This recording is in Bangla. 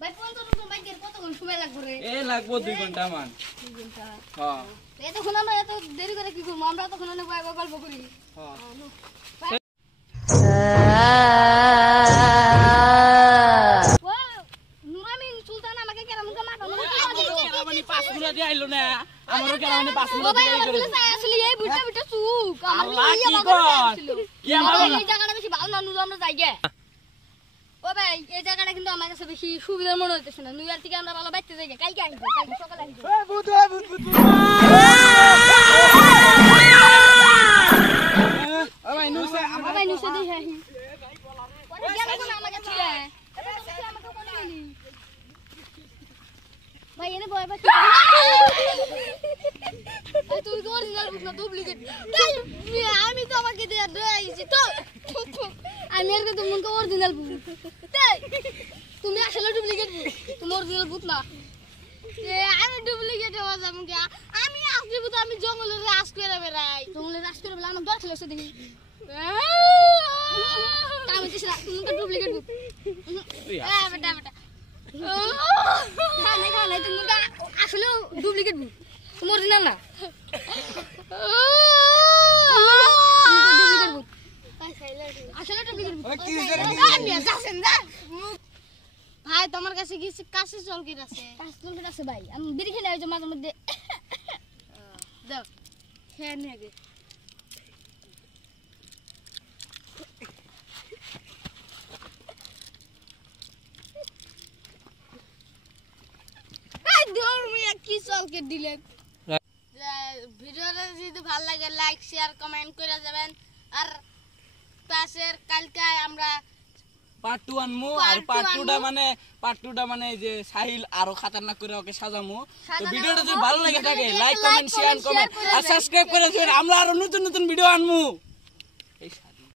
ভাই ফোন তো তুমি বাইকের কতক্ষণ সময় লাগবে রে? এ লাগবো 2 ঘন্টা মান। 2 ঘন্টা। হ্যাঁ। এতক্ষণ আমরা এত দেরি করে কি করব? আমরা তখন অনেক গল্প করি। হ্যাঁ। নুরামিন সুলতান আমাকে কেরামন কা মাথা মানে কেরামনি 5 গুলা দিয়ে আইলো না। আমারও কেরামনি 5 গুলা দিয়ে আইলো। আসলে এই বুটা বুটা সুক আল্লাহ কি কর? কি আমার এই জায়গাটা বেশি ভালো না নুরু আমরা যাই গে। ও ভাই এই জায়গাটা কিন্তু আমার কাছে বেশি সুবিধার মনে হইতেছে না। নিউ ইয়র্ক থেকে আমরা ভালো বাইতে যাই গে। কালকে আসবো, কালকে সকালে আসবো। এ ভূত ভাই নুসে আমার ভাই নিচে দেখে আসি। ওরে গেল কোন আমার কাছে গে? এটা তো তুই আমাকে কোন গেলি? ভাই এনে বয় ভাই। এই তুই তো অরিজিনাল বুক না ডুপ্লিকেট। আমি তো আমাকে দিয়ে দইছি তো। আমি আর তো মনকে অরিজিনাল বুক। তুমি আসলে ডুপ্লিকেট বুক। তুমি অরিজিনাল বুক না। আমি ডুপ্লিকেট হওয়া যাবো কি? আমি আসলে বুক আমি জঙ্গলের রাজ করে বেড়াই। জঙ্গলের রাজ করে বেড়াই আমার ডর ছিল সে দেখি। আমি তো তুমি তো ডুপ্লিকেট বুক। বেটা বেটা। খানে খানে তুমি আসলে ডুপ্লিকেট বুক। তুমি অরিজিনাল না। ডুপ্লিকেট বুক। আসলে ডুপ্লিকেট বুক। আমি যাচ্ছেন না। ভাই তোমার কাছে কি কাছে চলকিট আছে? কাছে চলকিট আছে ভাই। আমি বিড়ি খেলে আইছো মাঝে মধ্যে। দাও। খেয়ে নে আগে। কি চলকে দিলেন ভিডিওটা যদি ভালো লাগে লাইক শেয়ার কমেন্ট করে যাবেন আর পাশের কালকে আমরা পার্ট 2 আনমু আর পার্ট 2টা মানে যে সাহিল আরো খতরনাক করে ওকে সাজামু তো ভিডিওটা যদি ভালো লাগে থাকে লাইক কমেন্ট শেয়ার কমেন্ট আর সাবস্ক্রাইব করে দিবেন আমরা আরো নতুন নতুন ভিডিও আনমু।